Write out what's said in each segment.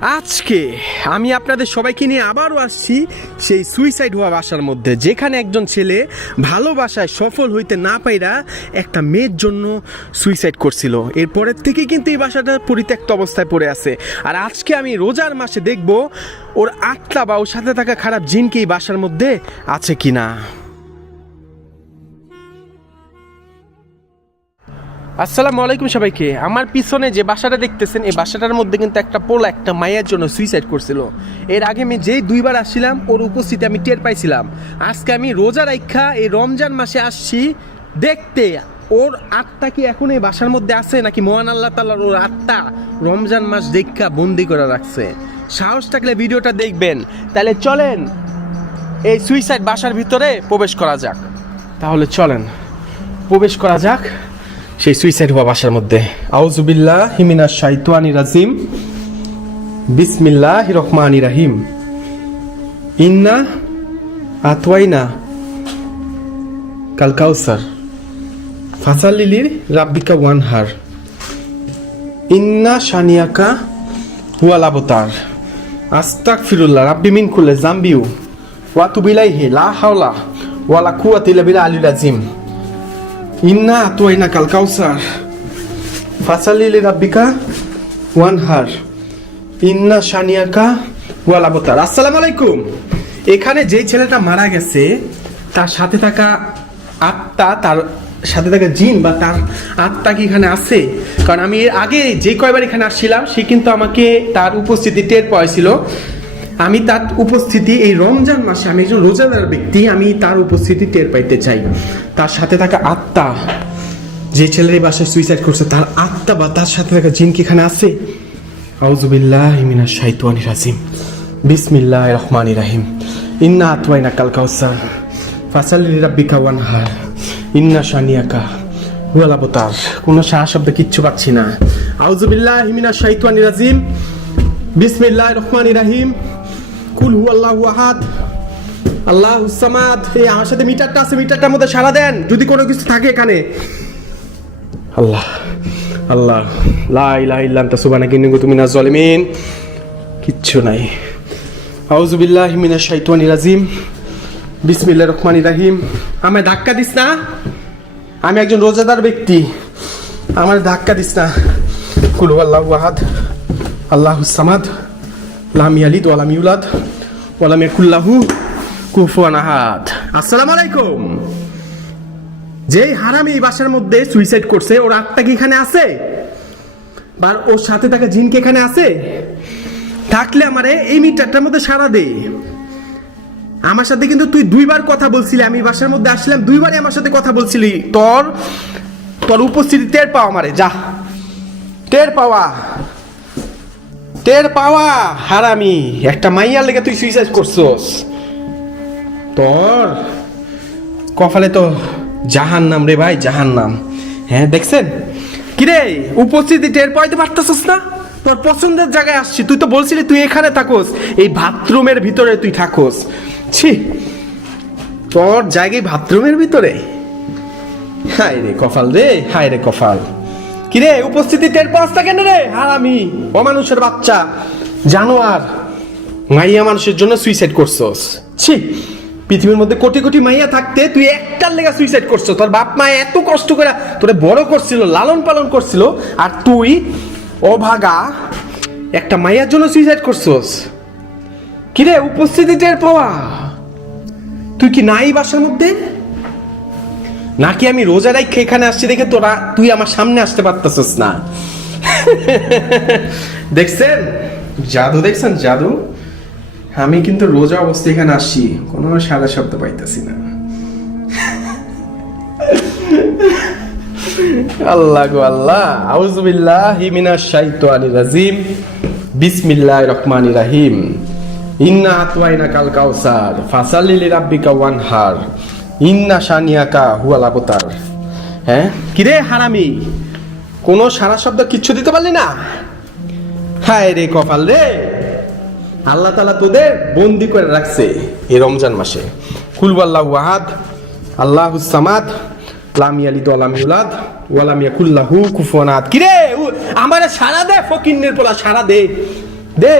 আজকে আমি আপনাদের সবাইকে নিয়ে আবারও আসছি সেই সুইসাইড হওয়া বাসার মধ্যে, যেখানে একজন ছেলে ভালোবাসায় সফল হইতে না পাইরা একটা মেয়ের জন্য সুইসাইড করছিল। এরপরের থেকে কিন্তু এই বাসাটা পরিত্যক্ত অবস্থায় পড়ে আছে। আর আজকে আমি রোজার মাসে দেখব ওর আত্মা বা ওর সাথে থাকা খারাপ জিনকে এই বাসার মধ্যে আছে কিনা। আসসালামু আলাইকুম সবাইকে। আমার পিছনে যে বাসাটা দেখতেছেন, এই বাসাটার মধ্যে কিন্তু একটা পোলা একটা মায়ের জন্য সুইসাইড করছিল। এর আগে আমি যেই দুইবার আসছিলাম ওর উপস্থিতি আমি টের পাইছিলাম। আজকে আমি রোজা রাইখা এই রমজান মাসে আসছি দেখতে ওর আত্মা কি এখন এই বাসার মধ্যে আছে, নাকি মহান আল্লাহ তাআলার ওর আত্মা রমজান মাস দেখা বন্দি করে রাখছে। সাহস থাকলে ভিডিওটা দেখবেন। তাহলে চলেন এই সুইসাইড বাসার ভিতরে প্রবেশ করা যাক। তাহলে চলেন প্রবেশ করা যাক সেই সুইসাইড হওয়া বাসার মধ্যে। আউযুবিল্লাহি মিনাশ শাইতানির রাজিম, বিসমিল্লাহির রহমানির রহিম। ইন্না আতওয়াইনা কাল কাউসার ফাসাল্লি রাব্বিকা ওয়ানহার ইন্না শানিয়াকা হুয়াল আবতার আস্তাগফিরুল্লাহ রাব্বি মিন কুল্লি যামবি ওয়া তুবু ইলাইহি লা হাওলা ওয়ালা কুওয়াতা ইল্লা বিল্লাহিল আলিয়্যিল আযীম। ইন্না আতওয়াইনা কাল কাউসার ফাসাল্লি লিরাব্বিকা ওয়ানহার ইন্না শানিয়াকা ওয়াল আবতার। আসসালামু আলাইকুম। এখানে যেই ছেলেটা মারা গেছে তার সাথে থাকা আত্মা, তার সাথে থাকা জিন বা তার আত্মা কি এখানে আছে? কারণ আমি এর আগে যে কয়বার এখানে আসছিলাম সে কিন্তু আমাকে তার উপস্থিতি টের পাইছিল। আমি তার উপস্থিতি এই রমজান মাসে, আমি একজন রোজাদার ব্যক্তি, আমি তার উপস্থিতি টের পাইতে চাই। তার সাথে থাকা আত্মা, যে ছেলের এই বাসায় সুইসাইড করছে তার আত্মা বা তার সাথে থাকা জিন কি এখানে আছে? আউযুবিল্লাহি মিনাশ শাইতানির রাজিম, বিসমিল্লাহির রহমানির রহিম। ইন্না আতওয়াইনা কাল কাউসার ফাসাল্লি লিরাব্বিকা ওয়ানহার ইন্না শানিয়াকা হুয়াল আবতার। কোনো সাহা শব্দ কিচ্ছু পাচ্ছি না। আউযুবিল্লাহি মিনাশ শাইতানির রাজিম, বিসমিল্লাহির রহমানির রহিম। কুল হুয়াল্লাহু আহাদ আল্লাহুস সামাদ। এই আমার সাথে মিটারটা আছে, মিটারটার মধ্যে সাড়া দেন যদি কোনো কিছু থাকে এখানে। আল্লাহ আল্লাহ লা ইলাহা ইল্লা আনতা সুবহানাকা ইন্নী কুনতু মিনাজ জালিমিন। কিচ্ছু নাই। আউযুবিল্লাহি মিনাশ শাইতানির রাজিম, বিসমিল্লাহির রহমানির রহিম। আমায় ধাক্কা দিস না, আমি একজন রোজাদার ব্যক্তি, আমার ধাক্কা দিস না। কুল হুয়াল্লাহু আহাদ আল্লাহুস সামাদ লাম ইয়ালিদ ওয়া লাম ইউলাদ ওয়া লাম ইয়াকুল লাহু কুফুয়ান আহাদ। আসসালামু আলাইকুম। যেই হারামি এই বাসার মধ্যে সুইসাইড করছে ওর আত্মা কি এখানে আছে? বা ওর সাথে থাকা জিন কি এখানে আছে? থাকলে আমারে এই মিটারটার মধ্যে সাড়া দে। আমার সাথে কিন্তু তুই দুইবার কথা বলছিলি, আমি বাসার মধ্যে আসলাম দুইবারই আমার সাথে কথা বলছিলি। তোর তোর উপস্থিতি টের পাওয়া আমারে, যা টের পাওয়া হারামি। একটা মাইয়ার লেগে তুই সুইসাইড করছস, তোর কপালে তো জাহান্নাম রে ভাই, জাহান্নাম। হ্যাঁ দেখছেন কিরে, উপস্থিতি টের পাইতে পারতেছস না? তোর পছন্দের জায়গায় আসছি, তুই তো বলছিলি তুই এখানে থাকোস, এই বাথরুমের ভিতরে তুই থাকোস। ছি, তোর জায়গায় বাথরুমের ভিতরে? হায় রে কপাল রে, হায় রে কপাল। কিরে, উপস্থিতি টের পাওয়াস না কেন রে হারামি, অমানুষের বাচ্চা, জানোয়ার। মাইয়া মানুষের জন্য সুইসাইড করছস। ছি, পৃথিবীর মধ্যে কোটি কোটি মাইয়া থাকতে তুই একটার লেগে সুইসাইড করছস। তোর বাপ মা এত কষ্ট করে তোরে বড় করছিল, লালন পালন করছিল, আর তুই অভাগা একটা মাইয়ার জন্য সুইসাইড করছস। কিরে, উপস্থিতি টের পাওয়া? তুই কি নাই বাসার মধ্যে? নাকি আমি রোজা রাখে এখানে আসছি দেখে তুই আমার সামনে আসতে পারতেছস না? দেখছেন জাদু, দেখছেন জাদু। আমি কিন্তু রোজা অবস্থায় এখানে আসছি, কোনো সারা শব্দ পাইতেছি না। আল্লাহ গো আল্লাহ। আউযুবিল্লাহি মিনাশ শাইতানির রাজিম, বিসমিল্লাহির রহমানির রহিম। ইন্না আতওয়াইনা কাল কাউসার ফাসাল্লি লিরাব্বিকা ওয়ানহার ইন্না শানিয়াকা হুয়াল আবতার। হ্যাঁ কিরে হারামি, কোনো সারা শব্দ কিচ্ছু দিতে পারলি না? হায় রে কপাল রে, আল্লাহ তাআলা তোদের বন্দি করে রাখছে এই রমজান মাসে। কুল হুয়াল্লাহু আহাদ আল্লাহুস সামাদ লাম ইয়ালিদ ওয়া লাম ইউলাদ ওয়া লাম ইয়াকুল লাহু কুফুয়ান আহাদ। কিরে আমারে সারা দে, ফকিন্নের পোলা সারা দে, দে।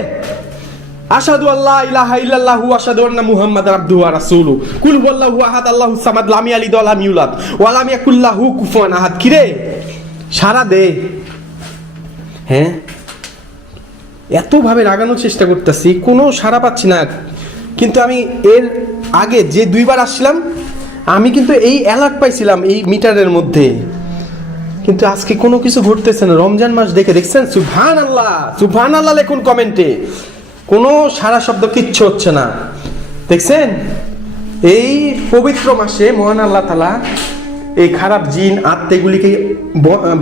আশহাদু আল্লা ইলাহা ইল্লাল্লাহু ওয়া আশহাদু আন্না মুহাম্মাদার আবদুহু ওয়া রাসূলুহু। কুল হুয়াল্লাহু আহাদ আল্লাহুস সামাদ লাম ইয়ালিদ ওয়া লাম ইউলাদ ওয়া লাম ইয়াকুল লাহু কুফুয়ান আহাদ। কি রে, সারা দে। হ্যাঁ, এতভাবে লাগানোর চেষ্টা করতেছি, কোনো সারা পাচ্ছি না। কিন্তু আমি এর আগে যে 2 বার আসছিলাম, আমি কিন্তু এই অ্যালার্ট পাইছিলাম এই মিটারের মধ্যে, কিন্তু আজকে কোনো কিছু ঘটতেছে না। রমজান মাস দেখে দেখছেন, সুবহানাল্লাহ সুবহানাল্লাহ লেখুন কমেন্টে। কোনো সারা শব্দ কিচ্ছু হচ্ছে না, দেখছেন? এই পবিত্র মাসে মহান আল্লাহ তাআলা এই খারাপ জিন আত্মাগুলিকে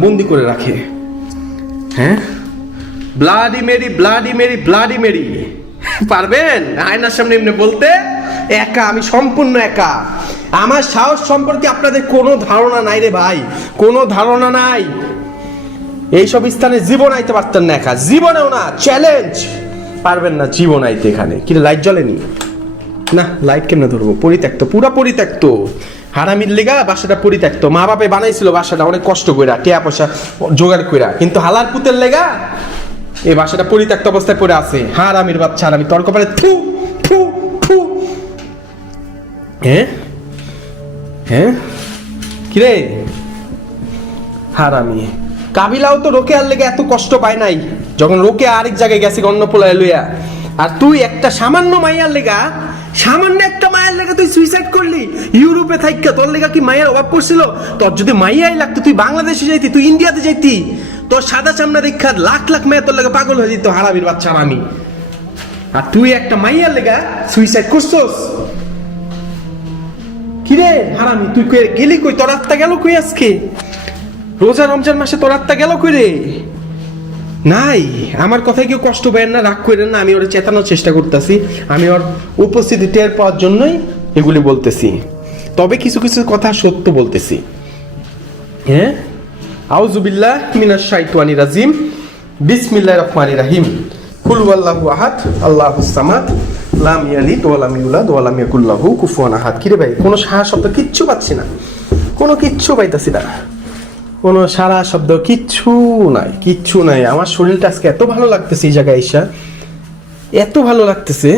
বন্দি করে রাখে। হ্যাঁ, bloody Mary bloody Mary bloody Mary. পারবেন আয়নার সামনে এমনি বলতে? একা, আমি সম্পূর্ণ একা। আমার সাহস সম্পর্কে আপনাদের কোনো ধারণা নাই রে ভাই, কোনো ধারণা নাই। এইসব স্থানে জীবন আইতে পারতেন না, একা জীবনেও না। চ্যালেঞ্জ, পারবেন না জীবন আইতে এখানে। কি লাইট জ্বলেনি? না, লাইট কেমনে ধরবো? পরিত্যক্ত, পুরা পরিত্যক্ত। হারামির লেগা বাসাটা পরিত্যক্ত। মা বাপে বানাইছিল বাসাটা অনেক কষ্ট কইরা, টিয়া পয়সা জোগাড় কইরা, কিন্তু হালার পুতের লেগা এই বাসাটা পরিত্যক্ত অবস্থায় পড়ে আছে। হারামির বাচ্চা, হারামি তর্ক পারে। থু থু থু। হ্যাঁ হ্যাঁ, কিরে হারামি। কাবিলাও তো রোকেয়ার লেগে এত কষ্ট পায় নাই, যখন রোকে আরেক জায়গায় গেছে অন্য পোলায় লইয়া। আর তুই একটা সামান্য মাইয়ার লেগা, সামান্য একটা মায়ের লেগা তুই সুইসাইড করলি ইউরোপে থাইকা। তোর লেগা কি মায়ের অভাব পড়ছিল? তোর যদি মাইয়াই লাগতো তুই বাংলাদেশে যাইতি, তুই ইন্ডিয়াতে যাইতি। তোর সাদা চামড়া দেখা লাখ লাখ মেয়ে তোর লেগে পাগল হয়ে যেত, হারামির বাচ্চা হারামি। আর তুই একটা মাইয়ার লেগা সুইসাইড করছস। কিরে হারামি, তুই গেলি কই? তোর আত্মা গেল কই আজকে? রোজা রমজান মাসে তোর আত্মা গেল কই রে? নাই, আমার কথায় কেউ কষ্ট পায় না, রাগ করেন না। আমি ওর চেতানোর চেষ্টা করতেছি, আমি ওর উপস্থিতি টের পাওয়ার জন্যই এগুলি বলতেছি। তবে কিছু কিছু কথা সত্য বলতেছি। হ্যাঁ, আউযুবিল্লাহ মিনাশ শাইতানির রাজিম, বিসমিল্লাহির রহমানির রহিম। কুল হুয়াল্লাহু আহাদ আল্লাহুস সামাদ লাম ইয়ালিদ ওয়া লাম ইউলাদ ওয়া লাম ইয়াকুল লাহু কুফুয়ান আহাদ। কি রে ভাই, কোনো সারা শব্দ কিচ্ছু পাচ্ছি না, কোনো কিচ্ছু পাইতাছি না, কোনো সারা শব্দ কিচ্ছু নাই, কিচ্ছু নাই। আমার শরীরটা আজকে এত ভালো লাগতেছে, এই জায়গায় এসে এত ভালো লাগতেছে।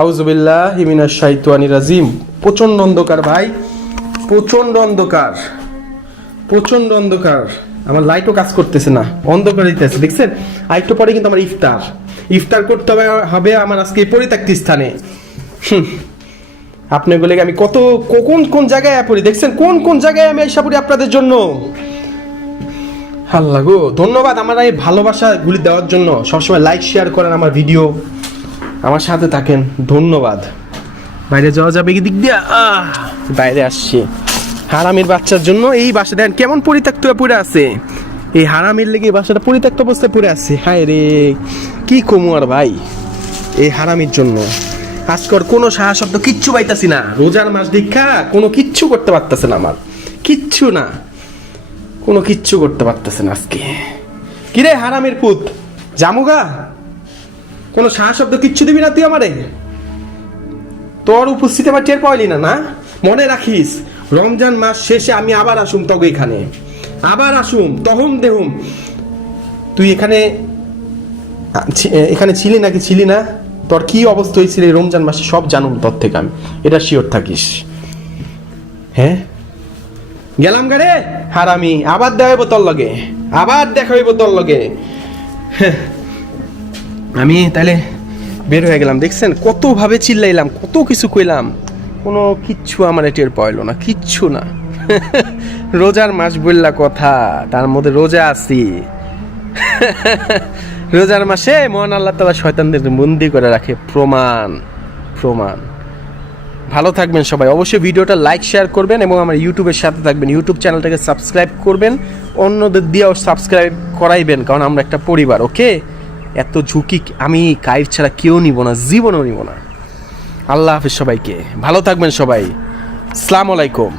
আউযুবিল্লাহি মিনাশ শাইতানির রাজিম। প্রচন্ড অন্ধকার ভাই, প্রচন্ড অন্ধকার, প্রচন্ড অন্ধকার। আমার লাইটও কাজ করতেছে না, অন্ধকার হইতেছে, দেখছেন? আর একটু পরে কিন্তু আমার ইফতার করতে হবে আমার আজকে পরিত্যক্ত স্থানে। আপনি বলে আমি কত কোন কোন জায়গায় পড়ি, দেখছেন? কোন কোন জায়গায় আমি এসে পড়ি আপনাদের জন্য। আল্লাহ গো, ধন্যবাদ আমার এই ভালোবাসাগুলি দেওয়ার জন্য। সবসময় লাইক শেয়ার করেন আমার ভিডিও, আমার সাথে থাকেন, ধন্যবাদ। বাইরে যাওয়া যাবে কি দিক দিয়া? বাইরে আসছি। হারামির বাচ্চার জন্য এই বাসা দেখেন কেমন পরিত্যক্ত হয়ে পড়ে আছে। এই হারামির লেগে এই বাসাটা পরিত্যক্ত অবস্থায় পড়ে আছে। হায় রে, কি কমু আর ভাই এই হারামির জন্য। আজকের কোনো সাহা শব্দ কিচ্ছু পাইতাছি না। রোজার মাস দীক্ষা কোনো কিচ্ছু করতে পারতেছে না, আমার কিচ্ছু না, কোনো কিচ্ছু করতে পারতেছে না আজকে। কিরে হারামির পুত, জামুগা, কোনো সাহা শব্দ কিচ্ছু দিবি না তুই আমারে? তোর উপস্থিতি আমার টের পাইলি না? না, মনে রাখিস রমজান মাস শেষে আমি আবার আসুম তবে এখানে, আবার আসুম তহম দেহুম। তুই এখানে ছিলি নাকি ছিলি না? তোর কি অবস্থা হয়েছিল এই রমজান মাসে সব জানুম তোর থেকে আমি, এটা শিওর থাকিস। হ্যাঁ, গেলাম গাড়ে হারামি, আবার দেখাইব তোর লগে, আবার দেখাইব তোর লগে। আমি তাহলে বের হয়ে গেলাম। দেখছেন কত ভাবে চিল্লাইলাম, কত কিছু কইলাম, কোনো কিচ্ছু আমার টের পাইল না, কিচ্ছু না। রোজার মাস বললা কথা, তার মধ্যে রোজা আছি। রোজার মাসে মহান আল্লাহ তাআলা শয়তানদের বন্দী করে রাখে, প্রমাণ প্রমাণ। ভালো থাকবেন সবাই, অবশ্যই ভিডিওটা লাইক শেয়ার করবেন এবং আমার ইউটিউবের সাথে থাকবেন। ইউটিউব চ্যানেলটাকে সাবস্ক্রাইব করবেন, অন্যদের দিয়েও সাবস্ক্রাইব করাইবেন, কারণ আমরা একটা পরিবার। ওকে, এত ঝুঁকি আমি কাইফ ছাড়া কেউ নিব না, জীবনও নিব না। আল্লাহ হাফেজ সবাইকে, ভালো থাকবেন সবাই। আসসালামু আলাইকুম।